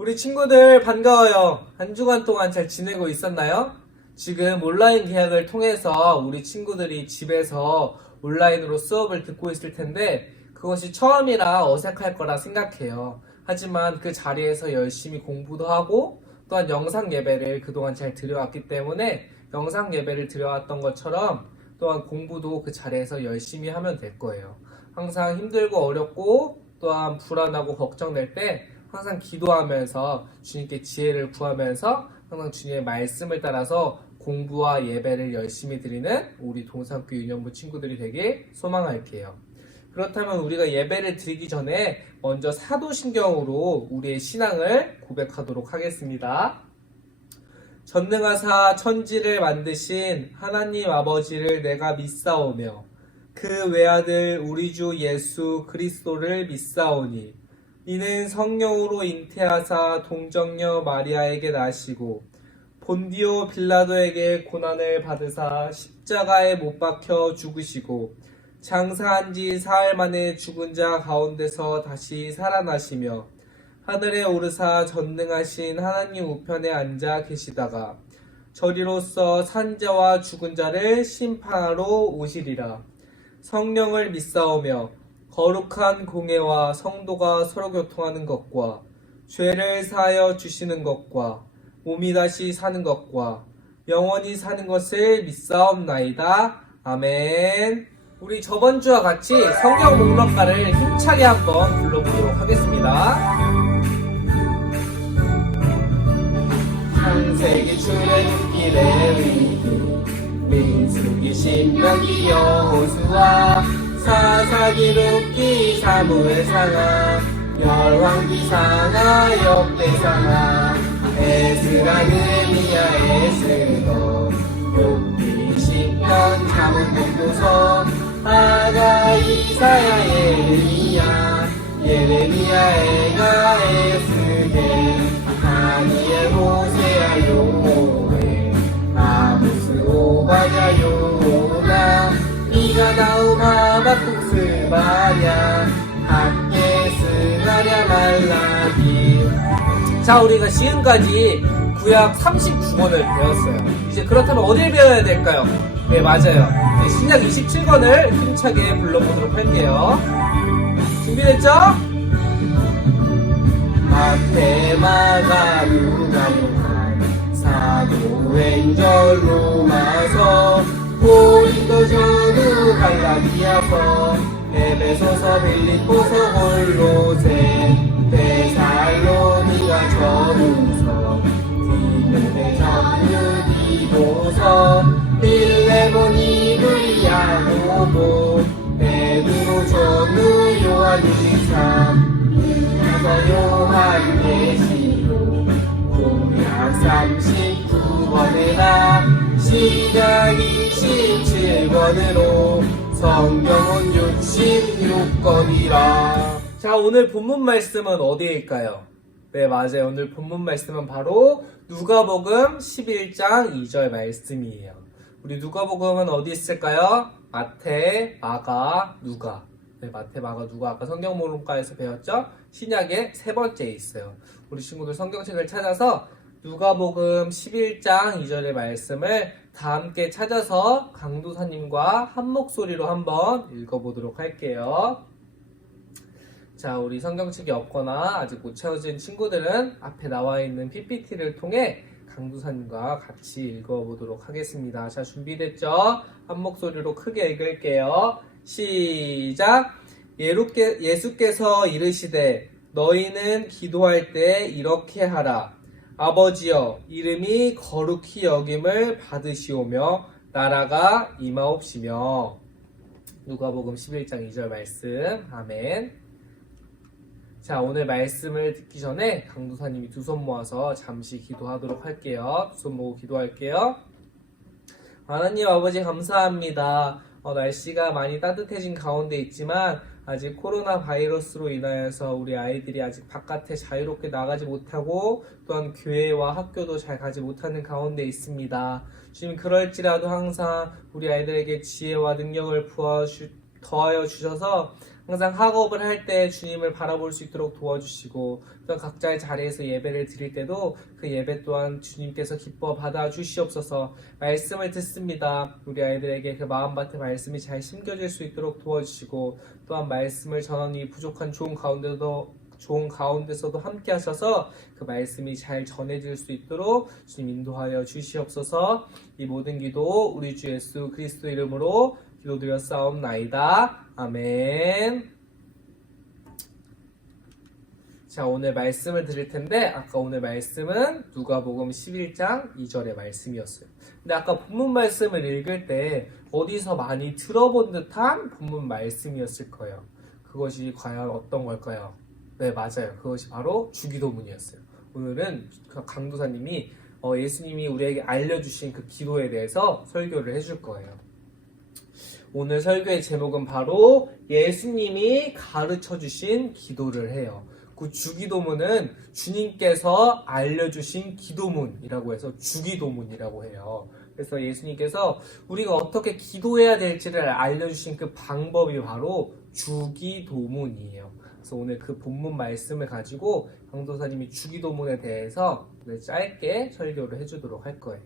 우리 친구들 반가워요. 한 주간 동안 잘 지내고 있었나요? 지금 온라인 계약을 통해서 우리 친구들이 집에서 온라인으로 수업을 듣고 있을 텐데 그것이 처음이라 어색할 거라 생각해요. 하지만 그 자리에서 열심히 공부도 하고 또한 영상 예배를 그동안 잘 드려왔기 때문에 영상 예배를 드려왔던 것처럼 또한 공부도 그 자리에서 열심히 하면 될 거예요. 항상 힘들고 어렵고 또한 불안하고 걱정될 때 항상 기도하면서 주님께 지혜를 구하면서 항상 주님의 말씀을 따라서 공부와 예배를 열심히 드리는 우리 동산교회 유년부 친구들이 되길 소망할게요. 그렇다면 우리가 예배를 드리기 전에 먼저 사도신경으로 우리의 신앙을 고백하도록 하겠습니다. 전능하사 천지를 만드신 하나님 아버지를 내가 믿사오며 그 외아들 우리 주 예수 그리스도를 믿사오니 이는 성령으로 잉태하사 동정녀 마리아에게 나시고 본디오 빌라도에게 고난을 받으사 십자가에 못 박혀 죽으시고 장사한 지 사흘 만에 죽은 자 가운데서 다시 살아나시며 하늘에 오르사 전능하신 하나님 우편에 앉아 계시다가 저리로서 산 자와 죽은 자를 심판하러 오시리라. 성령을 믿사오며 거룩한 공예와 성도가 서로 교통하는 것과 죄를 사하여 주시는 것과 몸이 다시 사는 것과 영원히 사는 것을 믿사옵나이다. 아멘. 우리 저번 주와 같이 성경 목록가를 힘차게 한번 불러보도록 하겠습니다. 창세기 출애굽기 레위기 민수기 신명기 여호수아 사사기 룻기 사무엘 상하 열왕기 상하 역대상하 에스라 느헤미야 에스더 욥기 시편 잠언 공도서 아가 이사야 예레미야 에가 에스겔 다니엘 호세아 요엘 아모스 오바냐 요나 이가 나움 하박국 스바냐 학계 스가랴 말라기. 자, 우리가 지금까지 구약 39권을 배웠어요. 이제 그렇다면 어딜 배워야 될까요? 네, 맞아요. 신약 27권을 힘차게 불러보도록 할게요. 준비됐죠? 마태, 마가, 루가, 요한, 사도행전, 로마서, 고린도, 전후, 갈라디아서, 에베소서, 빌립보서, 골로새, 데살로니가, 전후서, 디모데전, 유디도서, 빌레몬, 이브리야, 노보, 베드로, 전후, 요한, 유리삼, 요한계시록 공약 39권에다 시작 27권으로 성경은 66권이라. 자, 오늘 본문 말씀은 어디일까요? 네, 맞아요. 오늘 본문 말씀은 바로 누가복음 11장 2절 말씀이에요. 우리 누가복음은 어디 있을까요? 마태, 마가, 누가. 네, 마태, 마가, 누가 아까 성경 목록가에서 배웠죠? 신약의 세 번째에 있어요. 우리 친구들 성경책을 찾아서 누가복음 11장 2절의 말씀을 다 함께 찾아서 강도사님과 한 목소리로 한번 읽어보도록 할게요. 자, 우리 성경책이 없거나 아직 못 채워진 친구들은 앞에 나와 있는 PPT를 통해 강도사님과 같이 읽어보도록 하겠습니다. 자, 준비됐죠? 한 목소리로 크게 읽을게요. 시작. 예수께서 이르시되 너희는 기도할 때 이렇게 하라. 아버지여, 이름이 거룩히 여김을 받으시오며 나라가 임하옵시며. 누가복음 11장 2절 말씀. 아멘. 자, 오늘 말씀을 듣기 전에 강도사님이 두 손 모아서 잠시 기도하도록 할게요. 두 손 모으고 기도할게요. 하나님 아버지 감사합니다. 날씨가 많이 따뜻해진 가운데 있지만 아직 코로나 바이러스로 인하여서 우리 아이들이 아직 바깥에 자유롭게 나가지 못하고 또한 교회와 학교도 잘 가지 못하는 가운데 있습니다. 주님, 그럴지라도 항상 우리 아이들에게 지혜와 능력을 더하여 주셔서 항상 학업을 할 때 주님을 바라볼 수 있도록 도와주시고 또 각자의 자리에서 예배를 드릴 때도 그 예배 또한 주님께서 기뻐 받아 주시옵소서. 말씀을 듣습니다. 우리 아이들에게 그 마음밭에 말씀이 잘 심겨질 수 있도록 도와주시고 또한 말씀을 전하니 부족한 좋은 가운데서도 함께 하셔서 그 말씀이 잘 전해질 수 있도록 주님 인도하여 주시옵소서. 이 모든 기도 우리 주 예수 그리스도 이름으로 기도드렸사옵나이다. 아멘. 자, 오늘 말씀을 드릴 텐데 아까 오늘 말씀은 누가복음 11장 2절의 말씀이었어요. 근데 아까 본문 말씀을 읽을 때 어디서 많이 들어본 듯한 본문 말씀이었을 거예요. 그것이 과연 어떤 걸까요? 네, 맞아요. 그것이 바로 주기도문이었어요. 오늘은 강도사님이 예수님이 우리에게 알려주신 그 기도에 대해서 설교를 해줄 거예요. 오늘 설교의 제목은 바로 예수님이 가르쳐주신 기도를 해요. 그 주기도문은 주님께서 알려주신 기도문이라고 해서 주기도문이라고 해요. 그래서 예수님께서 우리가 어떻게 기도해야 될지를 알려주신 그 방법이 바로 주기도문이에요. 그래서 오늘 그 본문 말씀을 가지고 강도사님이 주기도문에 대해서 짧게 설교를 해주도록 할 거예요.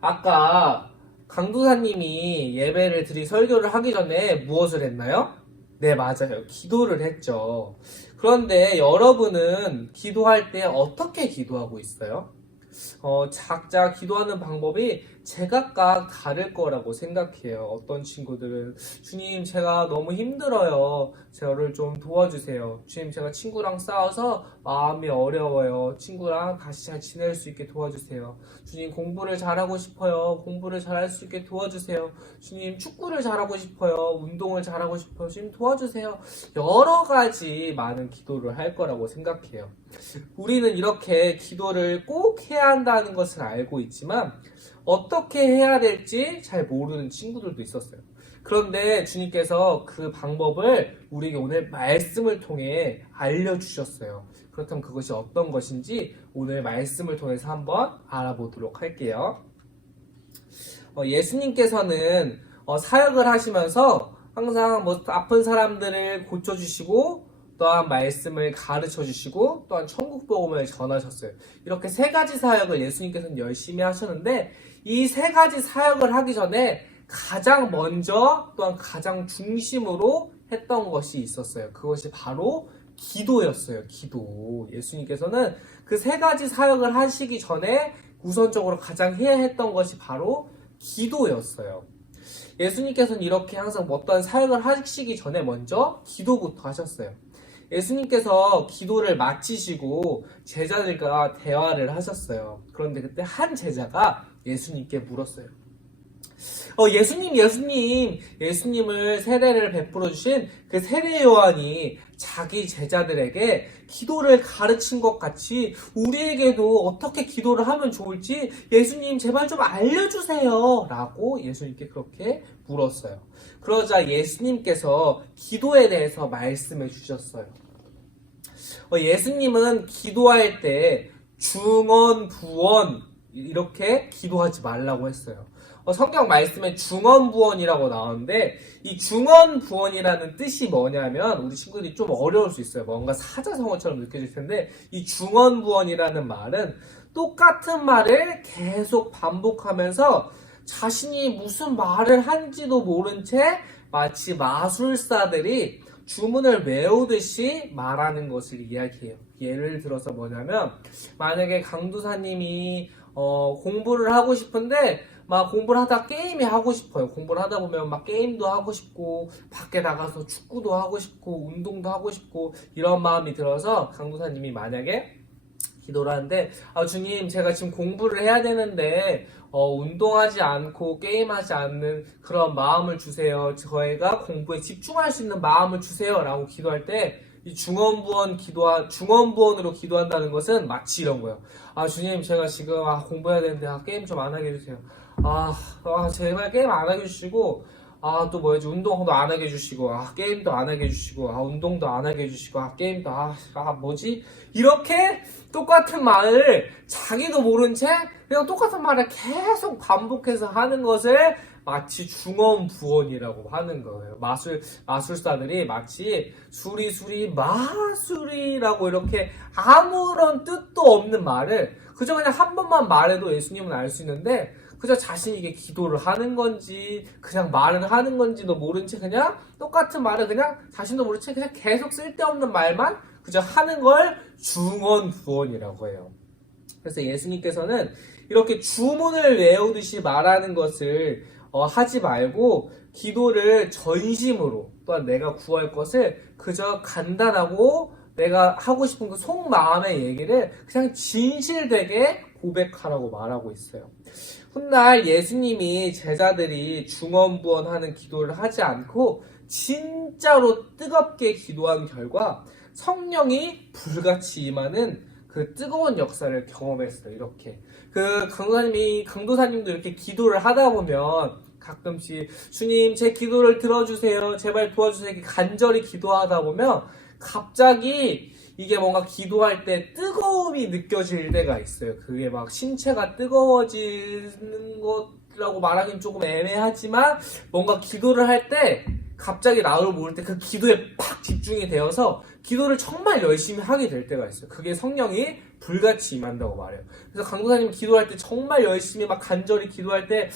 아까 강도사님이 예배를 드리 설교를 하기 전에 무엇을 했나요? 네, 맞아요. 기도를 했죠. 그런데 여러분은 기도할 때 어떻게 기도하고 있어요? 각자 기도하는 방법이 제각각 다를 거라고 생각해요. 어떤 친구들은 주님 제가 너무 힘들어요. 저를 좀 도와주세요. 주님 제가 친구랑 싸워서 마음이 어려워요. 친구랑 다시 잘 지낼 수 있게 도와주세요. 주님 공부를 잘하고 싶어요. 공부를 잘할 수 있게 도와주세요. 주님 축구를 잘하고 싶어요. 운동을 잘하고 싶어요. 주님 도와주세요. 여러 가지 많은 기도를 할 거라고 생각해요. 우리는 이렇게 기도를 꼭 해야 한다는 것을 알고 있지만 어떻게 해야 될지 잘 모르는 친구들도 있었어요. 그런데 주님께서 그 방법을 우리에게 오늘 말씀을 통해 알려주셨어요. 그렇다면 그것이 어떤 것인지 오늘 말씀을 통해서 한번 알아보도록 할게요. 예수님께서는 사역을 하시면서 항상 아픈 사람들을 고쳐주시고 또한 말씀을 가르쳐주시고 또한 천국 복음을 전하셨어요. 이렇게 세 가지 사역을 예수님께서는 열심히 하셨는데 이 세 가지 사역을 하기 전에 가장 먼저 또한 가장 중심으로 했던 것이 있었어요. 그것이 바로 기도였어요. 기도. 예수님께서는 그 세 가지 사역을 하시기 전에 우선적으로 가장 해야 했던 것이 바로 기도였어요. 예수님께서는 이렇게 항상 어떠한 사역을 하시기 전에 먼저 기도부터 하셨어요. 예수님께서 기도를 마치시고 제자들과 대화를 하셨어요. 그런데 그때 한 제자가 예수님께 물었어요. 예수님을 세례를 베풀어 주신 그 세례 요한이 자기 제자들에게 기도를 가르친 것 같이 우리에게도 어떻게 기도를 하면 좋을지 예수님 제발 좀 알려주세요 라고 예수님께 그렇게 물었어요. 그러자 예수님께서 기도에 대해서 말씀해 주셨어요. 예수님은 기도할 때 중언, 부언 이렇게 기도하지 말라고 했어요. 성경 말씀에 중언부언이라고 나오는데 이 중언부언이라는 뜻이 뭐냐면 우리 친구들이 좀 어려울 수 있어요. 뭔가 사자성어처럼 느껴질 텐데 이 중언부언이라는 말은 똑같은 말을 계속 반복하면서 자신이 무슨 말을 한지도 모른 채 마치 마술사들이 주문을 외우듯이 말하는 것을 이야기해요. 예를 들어서 뭐냐면 만약에 강도사님이 공부를 하고 싶은데 막 공부를 하다 게임이 하고 싶어요. 공부를 하다 보면 막 게임도 하고 싶고 밖에 나가서 축구도 하고 싶고 운동도 하고 싶고 이런 마음이 들어서 강도사님이 만약에 기도를 하는데 주님 제가 지금 공부를 해야 되는데 운동하지 않고 게임하지 않는 그런 마음을 주세요. 저희가 공부에 집중할 수 있는 마음을 주세요 라고 기도할 때 이 중언부언으로 기도한다는 것은 마치 이런 거예요. 주님 제가 지금 공부해야 되는데 게임 좀 안 하게 해주세요. 제발 게임 안 하게 해주시고 또 뭐였지 운동도 안 하게 해주시고 게임도 안 하게 해주시고 운동도 안 하게 해주시고 게임도 뭐지 이렇게 똑같은 말을 자기도 모른 채 그냥 똑같은 말을 계속 반복해서 하는 것을 마치 중언부언이라고 하는 거예요. 마술사들이 마치 수리수리 마술이라고 이렇게 아무런 뜻도 없는 말을 그저 그냥 한 번만 말해도 예수님은 알 수 있는데 그저 자신이 이게 기도를 하는 건지 그냥 말을 하는 건지도 모른 채 그냥 똑같은 말을 그냥 자신도 모른 채 그냥 계속 쓸데없는 말만 그저 하는 걸 중언부언이라고 해요. 그래서 예수님께서는 이렇게 주문을 외우듯이 말하는 것을 하지 말고 기도를 전심으로 또한 내가 구할 것을 그저 간단하고 내가 하고 싶은 그 속마음의 얘기를 그냥 진실되게 고백하라고 말하고 있어요. 훗날 예수님이 제자들이 중언부언하는 기도를 하지 않고 진짜로 뜨겁게 기도한 결과 성령이 불같이 임하는 그 뜨거운 역사를 경험했어요. 이렇게 그 강도사님도 이렇게 기도를 하다 보면 가끔씩 주님 제 기도를 들어주세요, 제발 도와주세요 이렇게 간절히 기도하다 보면 갑자기 이게 뭔가 기도할 때 뜨거움이 느껴질 때가 있어요. 그게 막 신체가 뜨거워지는 것이라고 말하기는 조금 애매하지만 뭔가 기도를 할 때 갑자기 나를 모를 때 그 기도에 팍 집중이 되어서 기도를 정말 열심히 하게 될 때가 있어요. 그게 성령이 불같이 임한다고 말해요. 그래서 강도사님 기도할 때 정말 열심히 막 간절히 기도할 때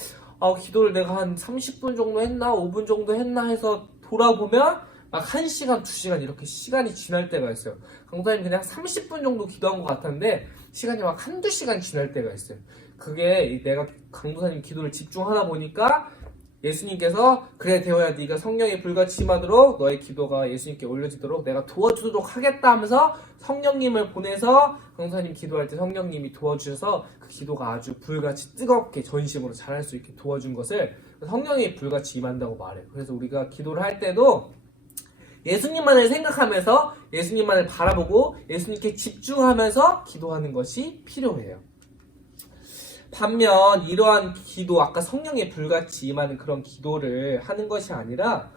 기도를 내가 한 30분 정도 했나 5분 정도 했나 해서 돌아보면 막 1시간 2시간 이렇게 시간이 지날 때가 있어요. 강도사님 그냥 30분 정도 기도한 것 같았는데 시간이 막 1~2시간 지날 때가 있어요. 그게 내가 강도사님 기도를 집중하다 보니까 예수님께서 그래 대호야 네가 성령이 불같이 임하도록 너의 기도가 예수님께 올려지도록 내가 도와주도록 하겠다 하면서 성령님을 보내서 강도사님 기도할 때 성령님이 도와주셔서 그 기도가 아주 불같이 뜨겁게 전심으로 잘할 수 있게 도와준 것을 성령이 불같이 임한다고 말해요. 그래서 우리가 기도를 할 때도 예수님만을 생각하면서 예수님만을 바라보고 예수님께 집중하면서 기도하는 것이 필요해요. 반면 이러한 기도, 아까 성령의 불같이 임하는 그런 기도를 하는 것이 아니라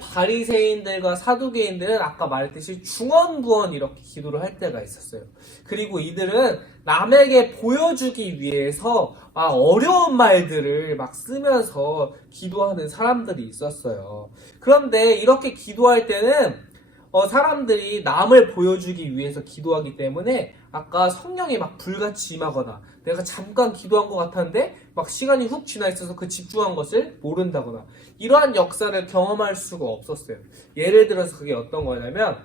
바리새인들과 사두개인들은 아까 말했듯이 중언부언 이렇게 기도를 할 때가 있었어요. 그리고 이들은 남에게 보여주기 위해서 어려운 말들을 막 쓰면서 기도하는 사람들이 있었어요. 그런데 이렇게 기도할 때는 사람들이 남을 보여주기 위해서 기도하기 때문에 아까 성령이 막 불같이 임하거나 내가 잠깐 기도한 것 같았는데 막 시간이 훅 지나 있어서 그 집중한 것을 모른다거나 이러한 역사를 경험할 수가 없었어요. 예를 들어서 그게 어떤 거냐면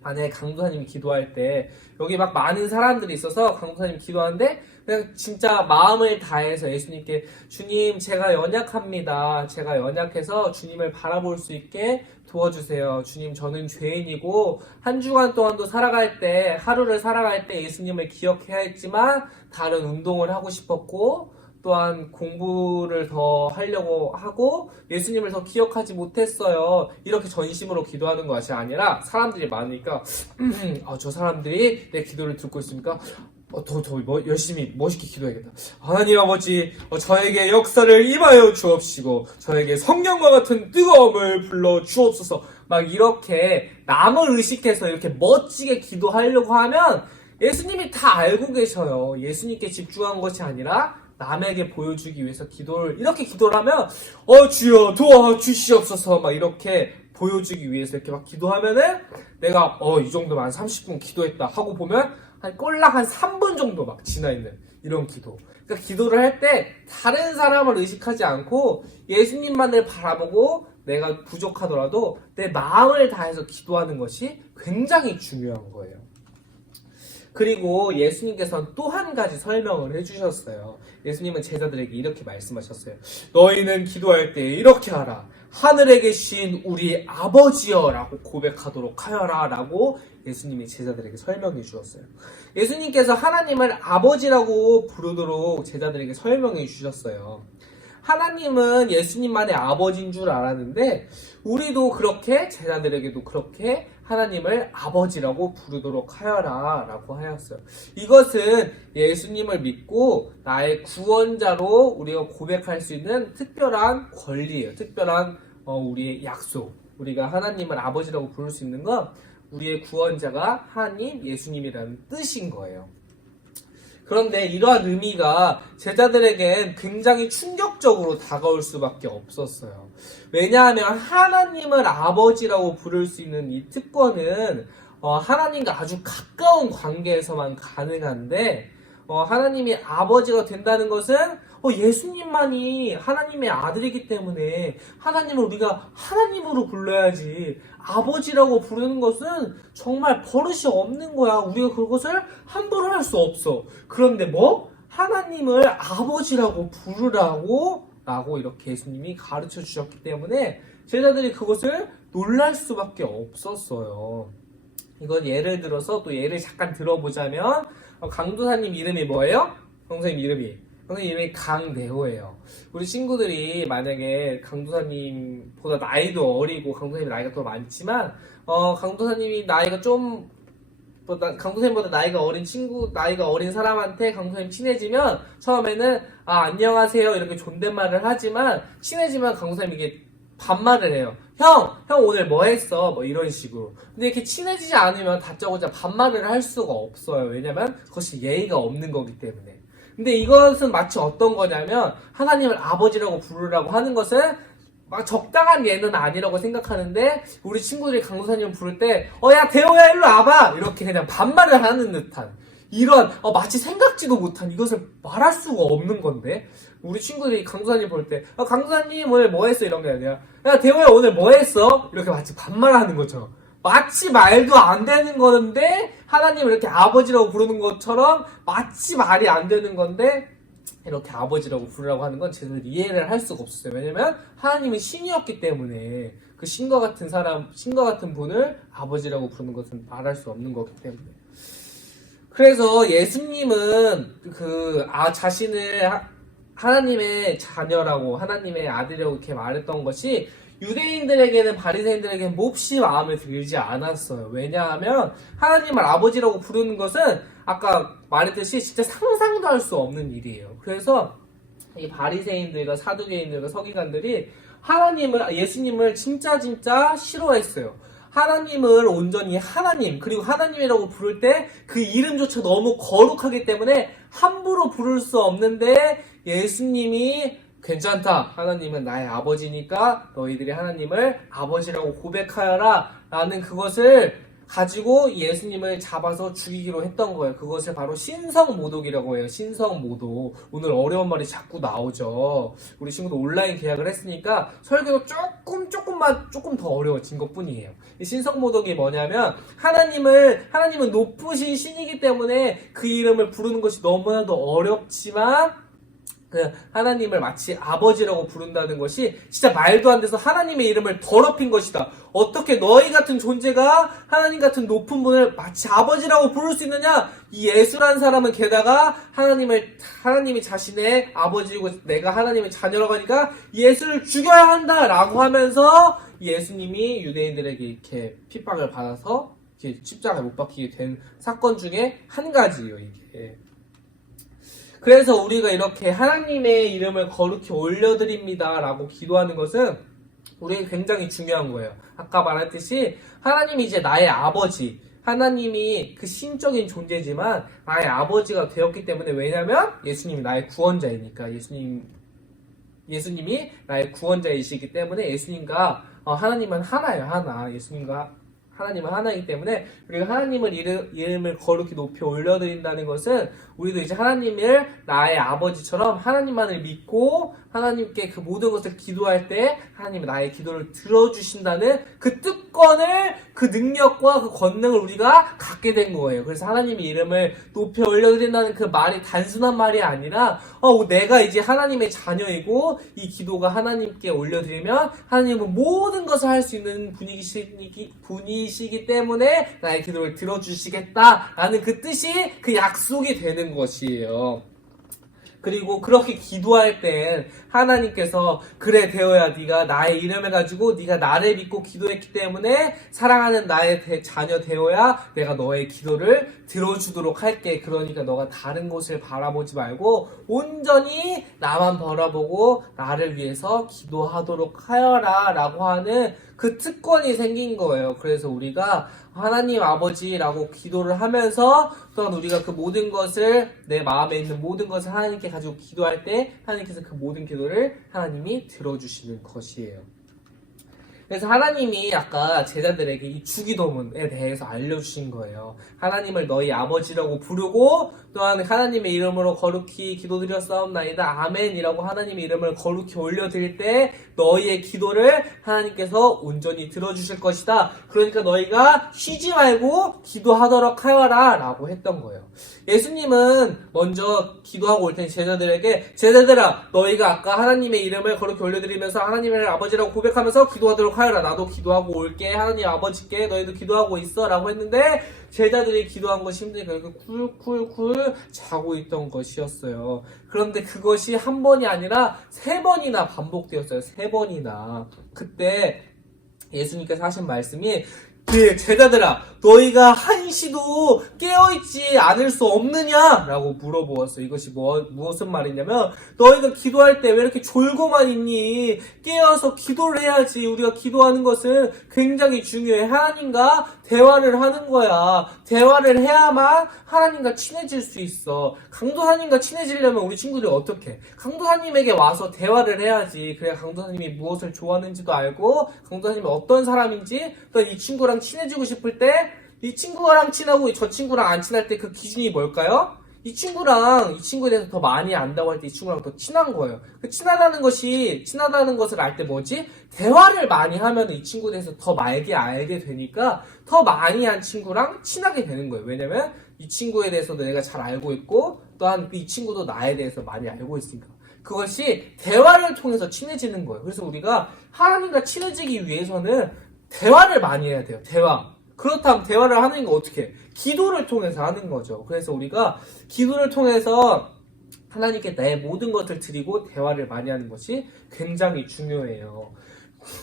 만약에 강도사님이 기도할 때 여기 막 많은 사람들이 있어서 강도사님이 기도하는데 그냥 진짜 마음을 다해서 예수님께 주님 제가 연약합니다. 제가 연약해서 주님을 바라볼 수 있게 도와주세요. 주님 저는 죄인이고 한 주간 동안도 하루를 살아갈 때 예수님을 기억해야 했지만 다른 운동을 하고 싶었고 또한 공부를 더 하려고 하고 예수님을 더 기억하지 못했어요. 이렇게 전심으로 기도하는 것이 아니라 사람들이 많으니까 저 사람들이 내 기도를 듣고 있으니까 더 열심히 멋있게 기도해야겠다. 하나님 아버지 저에게 역사를 임하여 주옵시고 저에게 성령과 같은 뜨거움을 불러 주옵소서. 막 이렇게 남을 의식해서 이렇게 멋지게 기도하려고 하면 예수님이 다 알고 계셔요. 예수님께 집중한 것이 아니라 남에게 보여주기 위해서 이렇게 기도를 하면 주여 도와주시옵소서 막 이렇게 보여주기 위해서 이렇게 막 기도하면은 내가 이 정도면 한 30분 기도했다 하고 보면 꼴랑 한 3분 정도 막 지나 있는 이런 기도. 그러니까 기도를 할 때 다른 사람을 의식하지 않고 예수님만을 바라보고 내가 부족하더라도 내 마음을 다해서 기도하는 것이 굉장히 중요한 거예요. 그리고 예수님께서는 또 한 가지 설명을 해주셨어요. 예수님은 제자들에게 이렇게 말씀하셨어요. 너희는 기도할 때 이렇게 하라. 하늘에 계신 우리 아버지여 라고 고백하도록 하여라 라고 예수님이 제자들에게 설명해 주셨어요. 예수님께서 하나님을 아버지라고 부르도록 제자들에게 설명해 주셨어요. 하나님은 예수님만의 아버지인 줄 알았는데 우리도 그렇게 제자들에게도 그렇게 하나님을 아버지라고 부르도록 하여라 라고 하였어요. 이것은 예수님을 믿고 나의 구원자로 우리가 고백할 수 있는 특별한 권리예요. 특별한 우리의 약속. 우리가 하나님을 아버지라고 부를 수 있는 건 우리의 구원자가 하나님 예수님이라는 뜻인 거예요. 그런데 이러한 의미가 제자들에겐 굉장히 충격적으로 다가올 수밖에 없었어요. 왜냐하면 하나님을 아버지라고 부를 수 있는 이 특권은 하나님과 아주 가까운 관계에서만 가능한데 하나님이 아버지가 된다는 것은 예수님만이 하나님의 아들이기 때문에 하나님을 우리가 하나님으로 불러야지 아버지라고 부르는 것은 정말 버릇이 없는 거야. 우리가 그것을 함부로 할 수 없어. 그런데 하나님을 아버지라고 부르라고 라고 이렇게 예수님이 가르쳐 주셨기 때문에 제자들이 그것을 놀랄 수밖에 없었어요. 이건 예를 들어서 또 예를 잠깐 들어보자면 강도사님 이름이 뭐예요? 선생님 이름이 강대호예요. 우리 친구들이 만약에 강도사님보다 나이도 어리고 강도사님 나이가 더 많지만 강도사님이 강도사님보다 나이가 어린 사람한테 강도사님 친해지면 처음에는 안녕하세요 이렇게 존댓말을 하지만 친해지면 강도사님이 이게 반말을 해요. 형 오늘 뭐 했어? 이런 식으로. 근데 이렇게 친해지지 않으면 다짜고짜 반말을 할 수가 없어요. 왜냐면 그것이 예의가 없는 거기 때문에. 근데 이것은 마치 어떤 거냐면 하나님을 아버지라고 부르라고 하는 것은 막 적당한 예는 아니라고 생각하는데 우리 친구들이 강도사님을 부를 때 야 대호야 일로 와봐 이렇게 그냥 반말을 하는 듯한 이런 마치 생각지도 못한 이것을 말할 수가 없는 건데 우리 친구들이 강도사님 볼 때 강도사님 오늘 뭐 했어 이런 게 아니라 야 대호야 오늘 뭐 했어 이렇게 마치 반말하는 것처럼 마치 말도 안 되는 건데 하나님을 이렇게 아버지라고 부르는 것처럼 마치 말이 안 되는 건데 이렇게 아버지라고 부르라고 하는 건 제대로 이해를 할 수가 없었어요. 왜냐면 하나님은 신이었기 때문에 그 신과 같은 분을 아버지라고 부르는 것은 말할 수 없는 거기 때문에. 그래서 예수님은 자신을 하나님의 자녀라고 하나님의 아들이라고 이렇게 말했던 것이 유대인들에게는 바리새인들에게는 몹시 마음에 들지 않았어요. 왜냐하면 하나님을 아버지라고 부르는 것은 아까 말했듯이 진짜 상상도 할 수 없는 일이에요. 그래서 이 바리새인들과 사두개인들과 서기관들이 예수님을 진짜 싫어했어요. 하나님을 온전히 하나님 그리고 하나님이라고 부를 때 그 이름조차 너무 거룩하기 때문에 함부로 부를 수 없는데 예수님이 괜찮다. 하나님은 나의 아버지니까 너희들이 하나님을 아버지라고 고백하여라 라는 그것을 가지고 예수님을 잡아서 죽이기로 했던 거예요. 그것을 바로 신성모독이라고 해요. 신성모독. 오늘 어려운 말이 자꾸 나오죠. 우리 친구도 온라인 계약을 했으니까 설교도 조금 더 어려워진 것 뿐이에요. 이 신성모독이 뭐냐면 하나님은 높으신 신이기 때문에 그 이름을 부르는 것이 너무나도 어렵지만 하나님을 마치 아버지라고 부른다는 것이 진짜 말도 안 돼서 하나님의 이름을 더럽힌 것이다. 어떻게 너희 같은 존재가 하나님 같은 높은 분을 마치 아버지라고 부를 수 있느냐? 이 예수라는 사람은 게다가 하나님이 자신의 아버지이고 내가 하나님의 자녀라고 하니까 예수를 죽여야 한다라고 하면서 예수님이 유대인들에게 이렇게 핍박을 받아서 이렇게 십자가에 못 박히게 된 사건 중에 한 가지예요, 이게. 그래서 우리가 이렇게 하나님의 이름을 거룩히 올려드립니다 라고 기도하는 것은 우리에게 굉장히 중요한 거예요. 아까 말했듯이 하나님이 이제 나의 아버지, 하나님이 그 신적인 존재지만 나의 아버지가 되었기 때문에 왜냐면 예수님이 나의 구원자이니까 예수님이 나의 구원자이시기 때문에 예수님과 하나님은 하나예요. 하나. 예수님과 하나님은 하나이기 때문에 우리가 하나님을 이름을 거룩히 높이 올려드린다는 것은 우리도 이제 하나님을 나의 아버지처럼 하나님만을 믿고 하나님께 그 모든 것을 기도할 때 하나님이 나의 기도를 들어주신다는 그 특권을 그 능력과 그 권능을 우리가 갖게 된 거예요. 그래서 하나님의 이름을 높이 올려드린다는 그 말이 단순한 말이 아니라 내가 이제 하나님의 자녀이고 이 기도가 하나님께 올려드리면 하나님은 모든 것을 할 수 있는 분이시기 때문에 나의 기도를 들어주시겠다라는 그 뜻이 그 약속이 되는 것이에요. 그리고 그렇게 기도할 땐 하나님께서 그래 대호야 네가 나의 이름을 가지고 네가 나를 믿고 기도했기 때문에 사랑하는 나의 자녀 대호야 내가 너의 기도를 들어주도록 할게. 그러니까 너가 다른 곳을 바라보지 말고 온전히 나만 바라보고 나를 위해서 기도하도록 하여라 라고 하는 그 특권이 생긴 거예요. 그래서 우리가 하나님 아버지라고 기도를 하면서 또한 우리가 그 모든 것을 내 마음에 있는 모든 것을 하나님께 가지고 기도할 때 하나님께서 그 모든 기도를 하나님이 들어주시는 것이에요. 그래서 하나님이 아까 제자들에게 이 주기도문에 대해서 알려주신 거예요. 하나님을 너희 아버지라고 부르고 또한 하나님의 이름으로 거룩히 기도드렸사옵나이다 아멘이라고 하나님의 이름을 거룩히 올려드릴 때 너희의 기도를 하나님께서 온전히 들어주실 것이다. 그러니까 너희가 쉬지 말고 기도하도록 하여라 라고 했던 거예요. 예수님은 먼저 기도하고 올 때 제자들에게 제자들아 너희가 아까 하나님의 이름을 거룩히 올려드리면서 하나님을 아버지라고 고백하면서 기도하도록 하여라. 나도 기도하고 올게. 하나님 아버지께 너희도 기도하고 있어 라고 했는데 제자들이 기도한 것이 힘드니까 이렇게 쿨쿨쿨 자고 있던 것이었어요. 그런데 그것이 한 번이 아니라 3번이나 반복되었어요. 3번이나. 그때 예수님께서 하신 말씀이 제자들아 너희가 한시도 깨어있지 않을 수 없느냐? 라고 물어보았어요. 이것이 무슨 말이냐면 너희가 기도할 때 왜 이렇게 졸고만 있니? 깨어서 기도를 해야지. 우리가 기도하는 것은 굉장히 중요해. 하나님과 대화를 하는 거야. 대화를 해야만 하나님과 친해질 수 있어. 강도사님과 친해지려면 우리 친구들이 어떻게 해? 강도사님에게 와서 대화를 해야지. 그래야 강도사님이 무엇을 좋아하는지도 알고 강도사님이 어떤 사람인지 또 이 친구랑 친해지고 싶을 때 이 친구랑 친하고 저 친구랑 안 친할 때 그 기준이 뭘까요? 이 친구랑 이 친구에 대해서 더 많이 안다고 할 때 이 친구랑 더 친한 거예요. 그 친하다는 것을 알 때 뭐지? 대화를 많이 하면 이 친구에 대해서 더 많이 알게 되니까 더 많이 한 친구랑 친하게 되는 거예요. 왜냐면 이 친구에 대해서도 내가 잘 알고 있고 또한 이 친구도 나에 대해서 많이 알고 있으니까. 그것이 대화를 통해서 친해지는 거예요. 그래서 우리가 하나님과 친해지기 위해서는 대화를 많이 해야 돼요. 대화. 그렇다면 대화를 하는 거 어떻게 해? 기도를 통해서 하는 거죠. 그래서 우리가 기도를 통해서 하나님께 내 모든 것을 드리고 대화를 많이 하는 것이 굉장히 중요해요.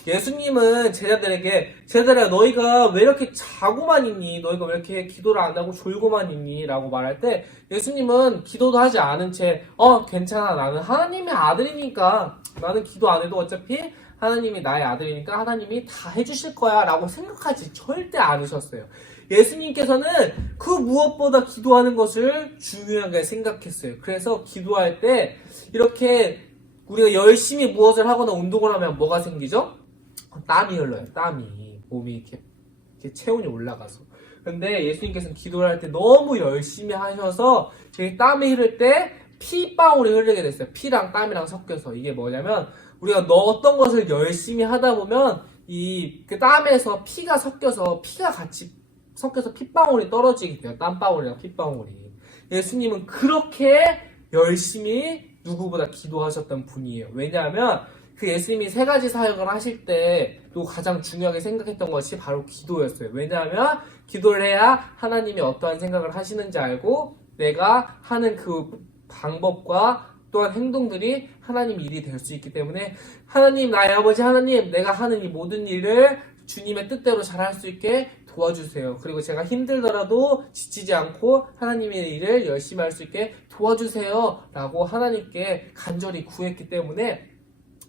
예수님은 제자들아 너희가 왜 이렇게 자고만 있니? 너희가 왜 이렇게 기도를 안 하고 졸고만 있니? 라고 말할 때 예수님은 기도도 하지 않은 채 괜찮아 나는 하나님의 아들이니까 나는 기도 안 해도 어차피 하나님이 나의 아들이니까 하나님이 다 해주실 거야 라고 생각하지 절대 않으셨어요. 예수님께서는 그 무엇보다 기도하는 것을 중요하게 생각했어요. 그래서 기도할 때 이렇게 우리가 열심히 무엇을 하거나 운동을 하면 뭐가 생기죠? 땀이 흘러요. 땀이. 몸이 이렇게 체온이 올라가서. 근데 예수님께서는 기도를 할 때 너무 열심히 하셔서 땀이 흐를 때 피방울이 흐르게 됐어요. 피랑 땀이랑 섞여서. 이게 뭐냐면 우리가 어떤 것을 열심히 하다 보면 그 땀에서 피가 같이 섞여서 핏방울이 떨어지게 돼요. 땀방울이랑 핏방울이. 예수님은 그렇게 열심히 누구보다 기도하셨던 분이에요. 왜냐하면 그 예수님이 3가지 사역을 하실 때 또 가장 중요하게 생각했던 것이 바로 기도였어요. 왜냐하면 기도를 해야 하나님이 어떠한 생각을 하시는지 알고 내가 하는 그 방법과 또한 행동들이 하나님 일이 될 수 있기 때문에 하나님 나의 아버지 하나님 내가 하는 이 모든 일을 주님의 뜻대로 잘할 수 있게 도와주세요. 그리고 제가 힘들더라도 지치지 않고 하나님의 일을 열심히 할 수 있게 도와주세요 라고 하나님께 간절히 구했기 때문에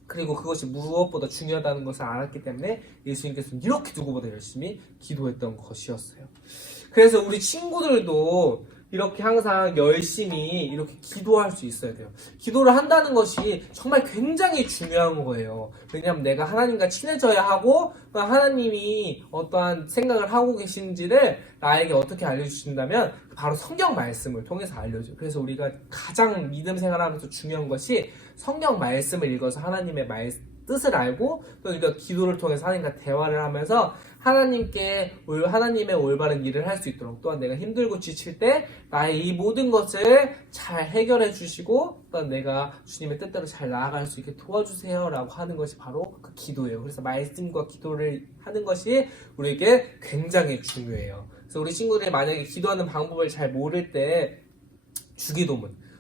그리고 그것이 무엇보다 중요하다는 것을 알았기 때문에 예수님께서는 이렇게 누구보다 열심히 기도했던 것이었어요. 그래서 우리 친구들도 이렇게 항상 열심히 이렇게 기도할 수 있어야 돼요. 기도를 한다는 것이 정말 굉장히 중요한 거예요. 왜냐하면 내가 하나님과 친해져야 하고 하나님이 어떠한 생각을 하고 계신지를 나에게 어떻게 알려주신다면 바로 성경 말씀을 통해서 알려줘요. 그래서 우리가 가장 믿음 생활하면서 중요한 것이 성경 말씀을 읽어서 하나님의 뜻을 알고 또 우리가 기도를 통해서 하나님과 대화를 하면서 하나님의 올바른 일을 할 수 있도록 또한 내가 힘들고 지칠 때 나의 이 모든 것을 잘 해결해 주시고 또한 내가 주님의 뜻대로 잘 나아갈 수 있게 도와주세요 라고 하는 것이 바로 그 기도예요. 그래서 말씀과 기도를 하는 것이 우리에게 굉장히 중요해요. 그래서 우리 친구들이 만약에 기도하는 방법을 잘 모를 때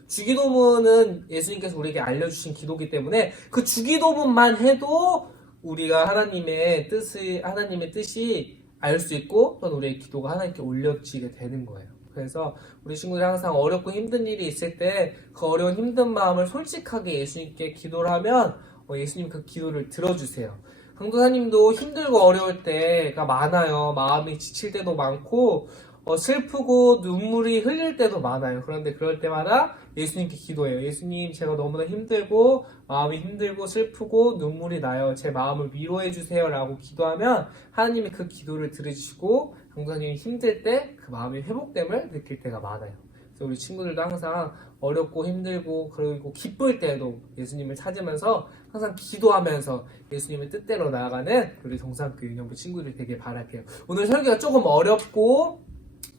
주기도문은 예수님께서 우리에게 알려주신 기도이기 때문에 그 주기도문만 해도 우리가 하나님의 뜻이 알 수 있고 또 우리의 기도가 하나님께 올려지게 되는 거예요. 그래서 우리 친구들이 항상 어렵고 힘든 일이 있을 때 그 어려운 힘든 마음을 솔직하게 예수님께 기도를 하면 예수님 그 기도를 들어주세요. 강도사님도 힘들고 어려울 때가 많아요. 마음이 지칠 때도 많고 슬프고 눈물이 흘릴 때도 많아요. 그런데 그럴 때마다 예수님께 기도해요. 예수님, 제가 너무나 힘들고 마음이 힘들고 슬프고 눈물이 나요. 제 마음을 위로해 주세요 라고 기도하면 하나님이 그 기도를 들으시고 강도사님이 힘들 때 그 마음이 회복됨을 느낄 때가 많아요. 그래서 우리 친구들도 항상 어렵고 힘들고 그리고 기쁠 때도 예수님을 찾으면서 항상 기도하면서 예수님의 뜻대로 나아가는 우리 동산교 유년부 친구들 되길 바랄게요. 오늘 설교가 조금 어렵고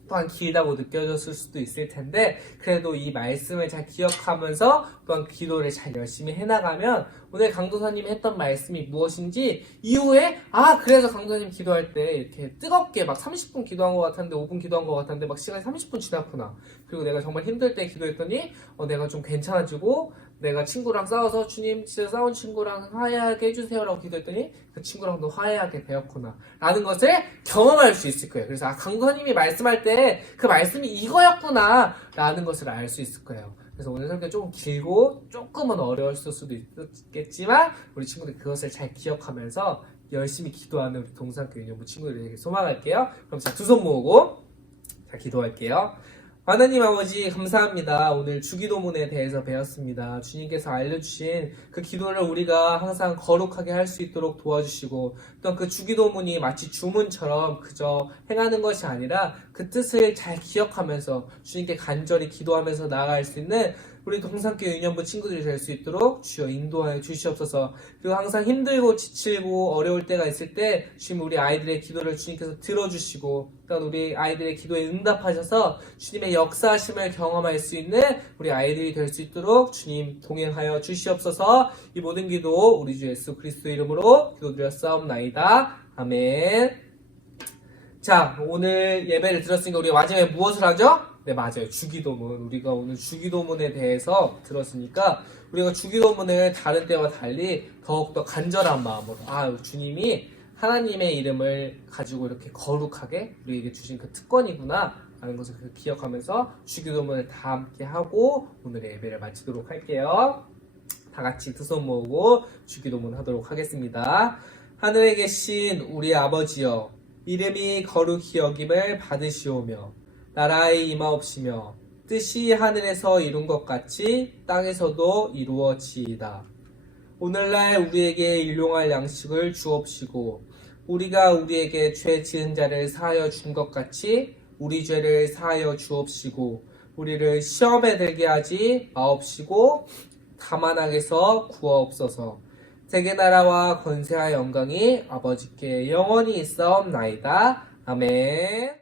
또한 길다고 느껴졌을 수도 있을 텐데 그래도 이 말씀을 잘 기억하면서 또한 기도를 잘 열심히 해나가면 오늘 강도사님이 했던 말씀이 무엇인지 이후에 그래서 강도사님 기도할 때 이렇게 뜨겁게 막 30분 기도한 것 같았는데 5분 기도한 것 같았는데 막 시간이 30분 지났구나. 그리고 내가 정말 힘들 때 기도했더니 내가 좀 괜찮아지고 내가 친구랑 싸워서 주님 진짜 싸운 친구랑 화해하게 해주세요 라고 기도했더니 그 친구랑도 화해하게 되었구나 라는 것을 경험할 수 있을 거예요. 그래서 강도사님이 말씀할 때 그 말씀이 이거였구나 라는 것을 알 수 있을 거예요. 그래서 오늘 설교 조금 길고 조금은 어려웠을 수도 있겠지만 우리 친구들 그것을 잘 기억하면서 열심히 기도하는 우리 동산교 유년부 친구들에게 소망할게요. 그럼 자, 두 손 모으고 자, 기도할게요. 하나님 아버지 감사합니다. 오늘 주기도문에 대해서 배웠습니다. 주님께서 알려주신 그 기도를 우리가 항상 거룩하게 할 수 있도록 도와주시고 또 그 주기도문이 마치 주문처럼 그저 행하는 것이 아니라 그 뜻을 잘 기억하면서 주님께 간절히 기도하면서 나아갈 수 있는 우리 동산교 유년부 친구들이 될 수 있도록 주여 인도하여 주시옵소서. 그리고 항상 힘들고 지치고 어려울 때가 있을 때 주님 우리 아이들의 기도를 주님께서 들어주시고 또한 우리 아이들의 기도에 응답하셔서 주님의 역사하심을 경험할 수 있는 우리 아이들이 될 수 있도록 주님 동행하여 주시옵소서. 이 모든 기도 우리 주 예수 그리스도 이름으로 기도드렸사옵나이다. 아멘. 자, 오늘 예배를 들었으니까 우리가 마지막에 무엇을 하죠? 네, 맞아요. 주기도문. 우리가 오늘 주기도문에 대해서 들었으니까 우리가 주기도문을 다른 때와 달리 더욱더 간절한 마음으로 주님이 하나님의 이름을 가지고 이렇게 거룩하게 우리에게 주신 그 특권이구나 라는 것을 기억하면서 주기도문을 다 함께 하고 오늘의 예배를 마치도록 할게요. 다 같이 두 손 모으고 주기도문 하도록 하겠습니다. 하늘에 계신 우리 아버지여, 이름이 거룩히 여김을 받으시오며 나라의 임하옵시며 뜻이 하늘에서 이룬 것 같이 땅에서도 이루어지이다. 오늘날 우리에게 일용할 양식을 주옵시고 우리가 우리에게 죄 지은 자를 사하여 준 것 같이 우리 죄를 사하여 주옵시고 우리를 시험에 들게 하지 마옵시고 다만 악에서 구하옵소서. 세계 나라와 권세와 영광이 아버지께 영원히 있사옵나이다. 아멘.